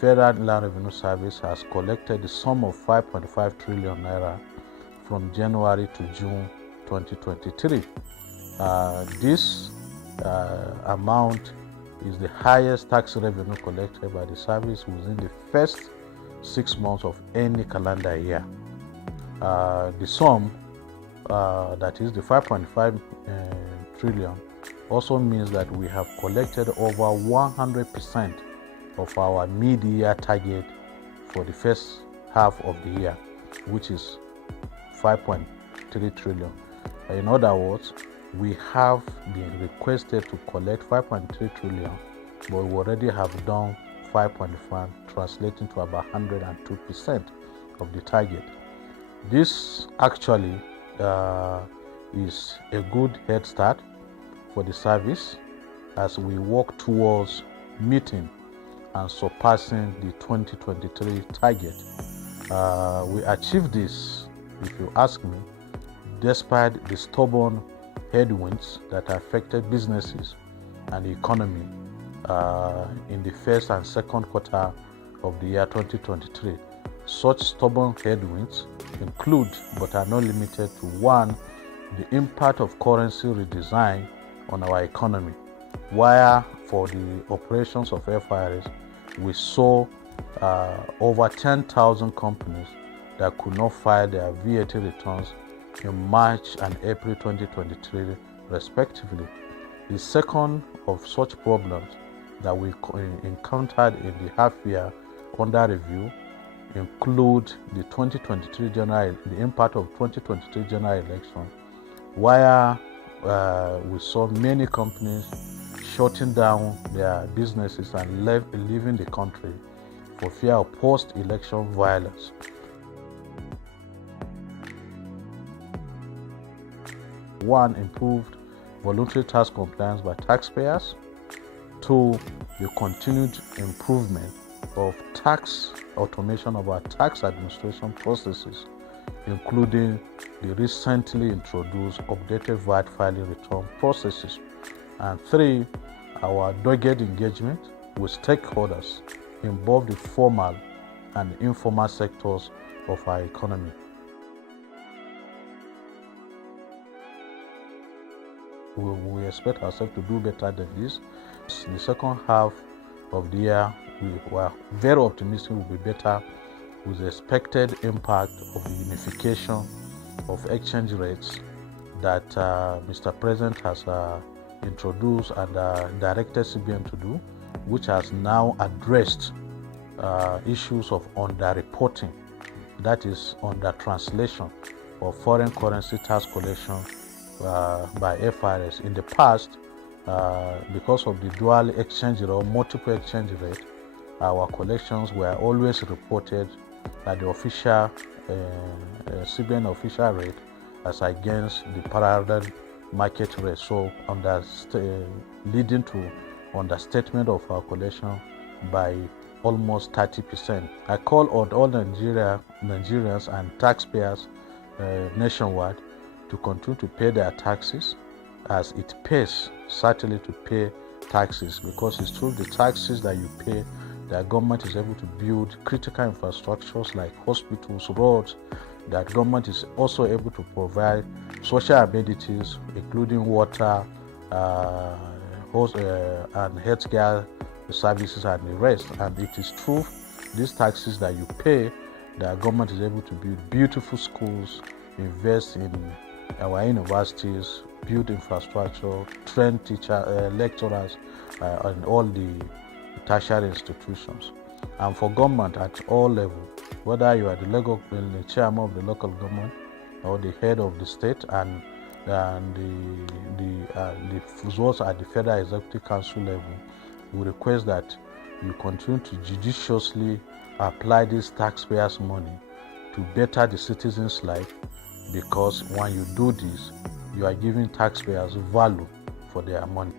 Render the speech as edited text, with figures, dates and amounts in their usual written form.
Federal Inland Revenue Service has collected the sum of 5.5 trillion naira from January to June 2023. This amount is the highest tax revenue collected by the service within the first 6 months of any calendar year. The sum, that is the 5.5 trillion, also means that we have collected over 100% of our mid-year target for the first half of the year, which is 5.3 trillion. In other words, we have been requested to collect 5.3 trillion, but we already have done 5.5, translating to about 102% of the target. This actually is a good head start for the service as we work towards meeting and surpassing the 2023 target. We achieved this, if you ask me, despite the stubborn headwinds that affected businesses and the economy in the first and second quarter of the year 2023. Such stubborn headwinds include, but are not limited to: 1, the impact of currency redesign on our economy, where for the operations of FIRS, we saw over 10,000 companies that could not file their VAT returns in March and April 2023, respectively. The second of such problems that we encountered in the half year under review include the impact of 2023 general election, where we saw many companies shutting down their businesses and leaving the country for fear of post-election violence. One, improved voluntary tax compliance by taxpayers. 2, the continued improvement of tax automation of our tax administration processes, including the recently introduced updated VAT filing return processes. And 3, our dogged engagement with stakeholders in both the formal and informal sectors of our economy. We expect ourselves to do better than this. The second half of the year, we were very optimistic will be better, with the expected impact of the unification of exchange rates that Mr. President has introduced and directed CBN to do, which has now addressed issues of underreporting, that is, under translation of foreign currency tax collection by FIRS. In the past, because of the dual exchange rate or multiple exchange rate, our collections were always reported at the official CBN official rate as against the parallel market rate, so leading to understatement of our collection by almost 30%. I call on all Nigerians and taxpayers nationwide to continue to pay their taxes, as it pays certainly to pay taxes, because it's through the taxes that you pay that government is able to build critical infrastructures like hospitals, roads, that government is also able to provide social amenities, including water, and healthcare services and the rest. And it is through these taxes that you pay that government is able to build beautiful schools, invest in our universities, build infrastructure, train lecturers, and all the tertiary institutions. And for government at all levels, whether you are the chairman of the local government or the head of the state, and the results at the Federal Executive Council level, we request that you continue to judiciously apply this taxpayers' money to better the citizens' life, because when you do this, you are giving taxpayers value for their money.